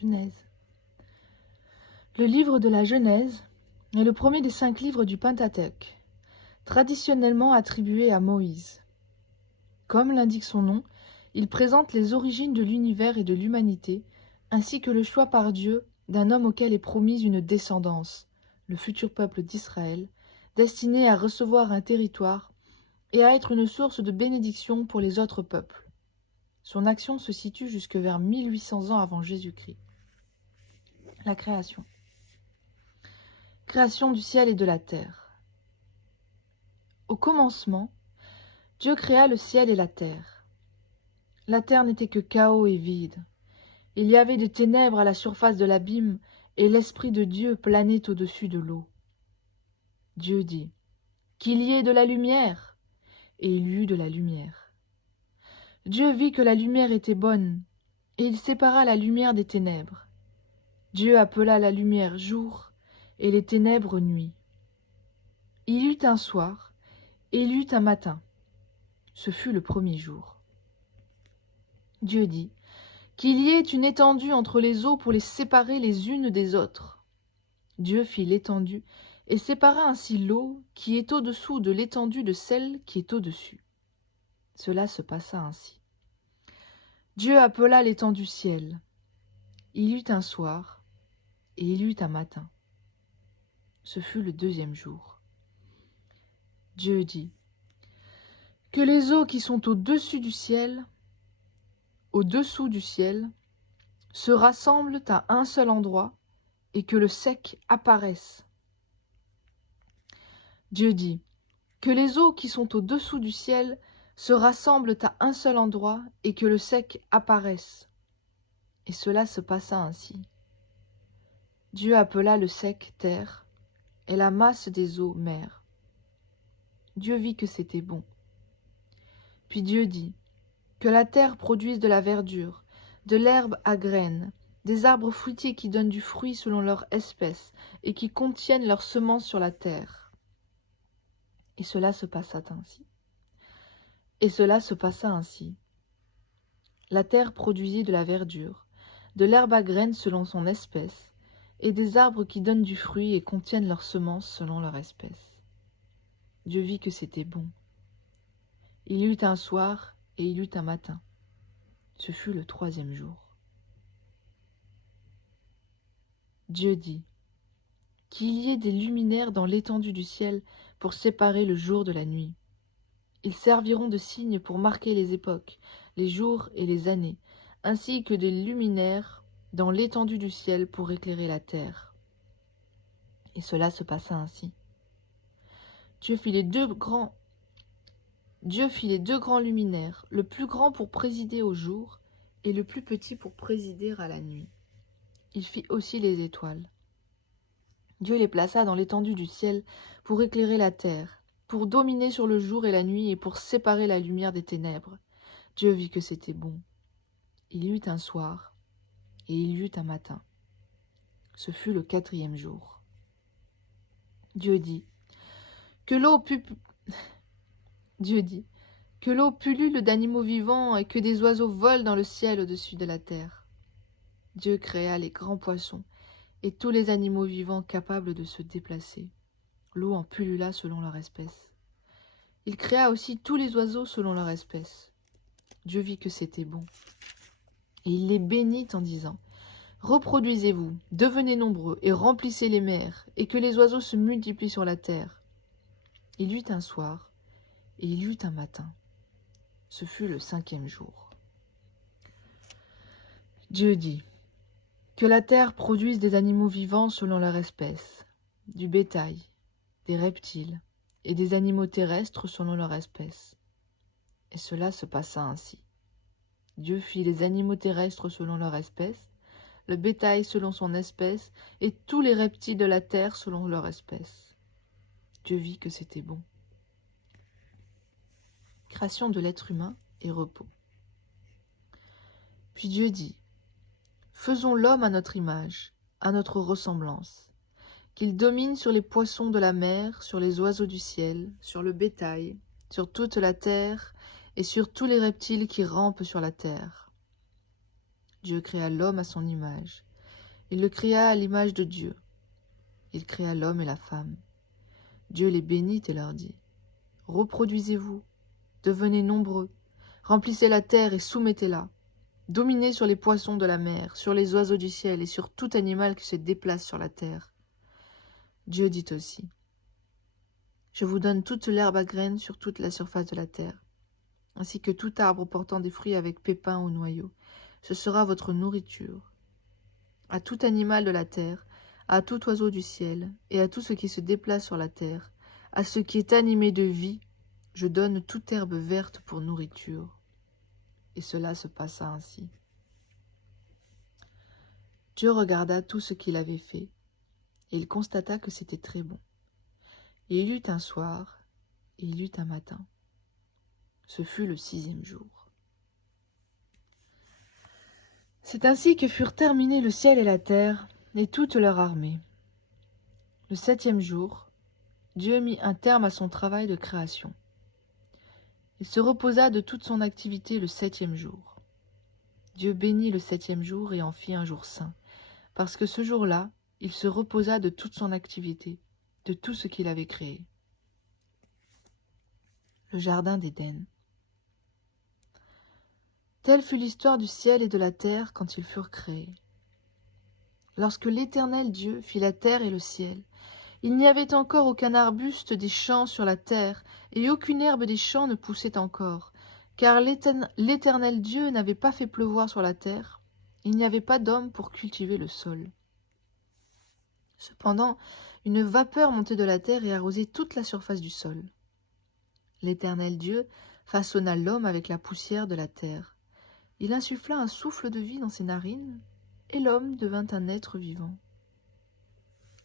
Genèse. Le livre de la Genèse est le premier des 5 livres du Pentateuque, traditionnellement attribué à Moïse. Comme l'indique son nom, il présente les origines de l'univers et de l'humanité, ainsi que le choix par Dieu d'un homme auquel est promise une descendance, le futur peuple d'Israël, destiné à recevoir un territoire et à être une source de bénédiction pour les autres peuples. Son action se situe jusque vers 1800 ans avant Jésus-Christ. La création. Création du ciel et de la terre. Au commencement, Dieu créa le ciel et la terre. La terre n'était que chaos et vide. Il y avait des ténèbres à la surface de l'abîme, et l'Esprit de Dieu planait au-dessus de l'eau. Dieu dit : « Qu'il y ait de la lumière !» Et il y eut de la lumière. Dieu vit que la lumière était bonne, et il sépara la lumière des ténèbres. Dieu appela la lumière jour, et les ténèbres nuit. Il y eut un soir, et il y eut un matin. Ce fut le premier jour. Dieu dit : « Qu'il y ait une étendue entre les eaux pour les séparer les unes des autres. » Dieu fit l'étendue et sépara ainsi l'eau qui est au-dessous de l'étendue de celle qui est au-dessus. Cela se passa ainsi. Dieu appela l'étendue ciel. Il y eut un soir et il y eut un matin. Ce fut le deuxième jour. Dieu dit : « Que les eaux qui sont au-dessous du ciel, se rassemblent à un seul endroit et que le sec apparaisse. » Dieu dit : « Que les eaux qui sont au-dessous du ciel se rassemblent à un seul endroit et que le sec apparaisse. » Et cela se passa ainsi. Dieu appela le sec terre et la masse des eaux mer. Dieu vit que c'était bon. Puis Dieu dit : « Que la terre produise de la verdure, de l'herbe à graines, des arbres fruitiers qui donnent du fruit selon leur espèce et qui contiennent leurs semences sur la terre. » Et cela se passa ainsi. La terre produisit de la verdure, de l'herbe à graines selon son espèce, et des arbres qui donnent du fruit et contiennent leurs semences selon leur espèce. Dieu vit que c'était bon. Il y eut un soir et il y eut un matin. Ce fut le troisième jour. Dieu dit : « Qu'il y ait des luminaires dans l'étendue du ciel pour séparer le jour de la nuit. Ils serviront de signes pour marquer les époques, les jours et les années, ainsi que des luminaires dans l'étendue du ciel pour éclairer la terre. » Et cela se passa ainsi. Dieu fit les deux grands luminaires, le plus grand pour présider au jour et le plus petit pour présider à la nuit. Il fit aussi les étoiles. Dieu les plaça dans l'étendue du ciel pour éclairer la terre, pour dominer sur le jour et la nuit et pour séparer la lumière des ténèbres. Dieu vit que c'était bon. Il y eut un soir et il y eut un matin. Ce fut le quatrième jour. Dieu dit : « Que l'eau pullule d'animaux vivants et que des oiseaux volent dans le ciel au-dessus de la terre. » Dieu créa les grands poissons et tous les animaux vivants capables de se déplacer. L'eau en pullula selon leur espèce. Il créa aussi tous les oiseaux selon leur espèce. Dieu vit que c'était bon. Et il les bénit en disant : « Reproduisez-vous, devenez nombreux et remplissez les mers, et que les oiseaux se multiplient sur la terre. » Il y eut un soir et il y eut un matin. Ce fut le cinquième jour. Dieu dit : « Que la terre produise des animaux vivants selon leur espèce, du bétail, des reptiles et des animaux terrestres selon leur espèce. » Et cela se passa ainsi. Dieu fit les animaux terrestres selon leur espèce, le bétail selon son espèce, et tous les reptiles de la terre selon leur espèce. Dieu vit que c'était bon. Création de l'être humain et repos. Puis Dieu dit : « Faisons l'homme à notre image, à notre ressemblance, qu'il domine sur les poissons de la mer, sur les oiseaux du ciel, sur le bétail, sur toute la terre et sur tous les reptiles qui rampent sur la terre. » Dieu créa l'homme à son image. Il le créa à l'image de Dieu. Il créa l'homme et la femme. Dieu les bénit et leur dit, « Reproduisez-vous, devenez nombreux, remplissez la terre et soumettez-la. Dominez sur les poissons de la mer, sur les oiseaux du ciel et sur tout animal qui se déplace sur la terre. » Dieu dit aussi, « Je vous donne toute l'herbe à graines sur toute la surface de la terre, ainsi que tout arbre portant des fruits avec pépins ou noyaux. Ce sera votre nourriture. À tout animal de la terre, à tout oiseau du ciel, et à tout ce qui se déplace sur la terre, à ce qui est animé de vie, je donne toute herbe verte pour nourriture. » Et cela se passa ainsi. Dieu regarda tout ce qu'il avait fait, et il constata que c'était très bon. Et il y eut un soir, et il y eut un matin. Ce fut le 6e jour. C'est ainsi que furent terminés le ciel et la terre, et toute leur armée. Le 7e jour, Dieu mit un terme à son travail de création. Il se reposa de toute son activité le 7e jour. Dieu bénit le 7e jour et en fit un jour saint, parce que ce jour-là, il se reposa de toute son activité, de tout ce qu'il avait créé. Le jardin d'Éden. Telle fut l'histoire du ciel et de la terre quand ils furent créés. Lorsque l'Éternel Dieu fit la terre et le ciel, il n'y avait encore aucun arbuste des champs sur la terre, et aucune herbe des champs ne poussait encore, car l'Éternel Dieu n'avait pas fait pleuvoir sur la terre, il n'y avait pas d'homme pour cultiver le sol. Cependant, une vapeur montait de la terre et arrosait toute la surface du sol. L'Éternel Dieu façonna l'homme avec la poussière de la terre. Il insuffla un souffle de vie dans ses narines, et l'homme devint un être vivant.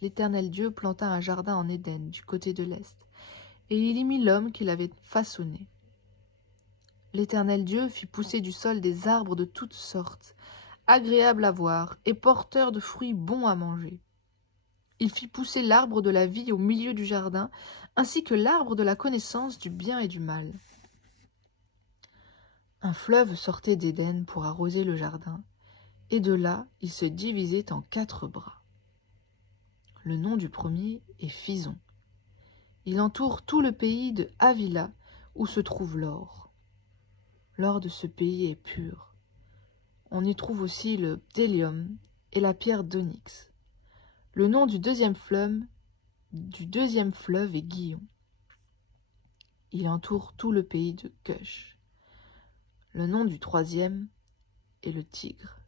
L'Éternel Dieu planta un jardin en Éden, du côté de l'est, et il y mit l'homme qu'il avait façonné. L'Éternel Dieu fit pousser du sol des arbres de toutes sortes, agréables à voir et porteurs de fruits bons à manger. Il fit pousser l'arbre de la vie au milieu du jardin, ainsi que l'arbre de la connaissance du bien et du mal. Un fleuve sortait d'Éden pour arroser le jardin, et de là il se divisait en 4 bras. Le nom du premier est Phison. Il entoure tout le pays de Havila, où se trouve l'or. L'or de ce pays est pur. On y trouve aussi le bdellium et la pierre d'onyx. Le nom du deuxième fleuve est Guillon. Il entoure tout le pays de Cush. Le nom du troisième est le Tigre.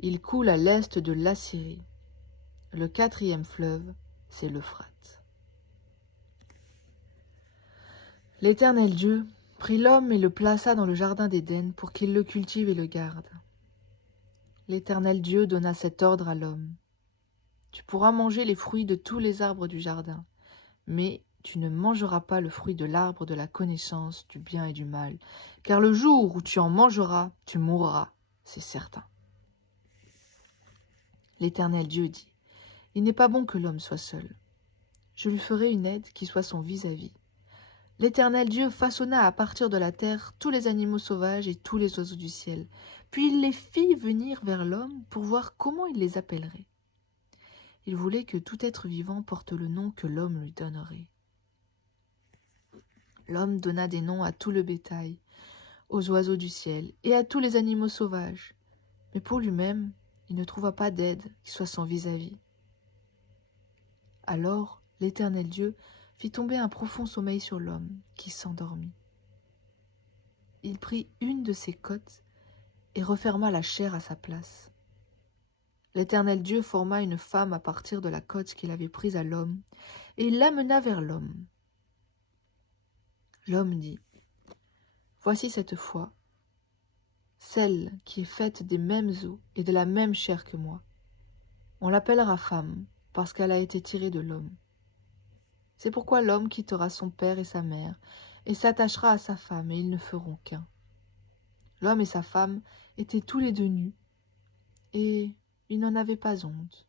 Il coule à l'est de l'Assyrie. Le 4e fleuve, c'est l'Euphrate. L'Éternel Dieu prit l'homme et le plaça dans le jardin d'Éden pour qu'il le cultive et le garde. L'Éternel Dieu donna cet ordre à l'homme. Tu pourras manger les fruits de tous les arbres du jardin, mais tu ne mangeras pas le fruit de l'arbre de la connaissance du bien et du mal, car le jour où tu en mangeras, tu mourras, c'est certain. L'Éternel Dieu dit, « Il n'est pas bon que l'homme soit seul. Je lui ferai une aide qui soit son vis-à-vis. » L'Éternel Dieu façonna à partir de la terre tous les animaux sauvages et tous les oiseaux du ciel, puis il les fit venir vers l'homme pour voir comment il les appellerait. Il voulait que tout être vivant porte le nom que l'homme lui donnerait. L'homme donna des noms à tout le bétail, aux oiseaux du ciel et à tous les animaux sauvages, mais pour lui-même, il ne trouva pas d'aide qui soit son vis-à-vis. Alors l'Éternel Dieu fit tomber un profond sommeil sur l'homme, qui s'endormit. Il prit une de ses côtes et referma la chair à sa place. L'Éternel Dieu forma une femme à partir de la côte qu'il avait prise à l'homme, et il l'amena vers l'homme. L'homme dit, « Voici cette fois, celle qui est faite des mêmes os et de la même chair que moi. On l'appellera femme, parce qu'elle a été tirée de l'homme. C'est pourquoi l'homme quittera son père et sa mère, et s'attachera à sa femme, et ils ne feront qu'un. L'homme et sa femme étaient tous les deux nus, et ils n'en avaient pas honte.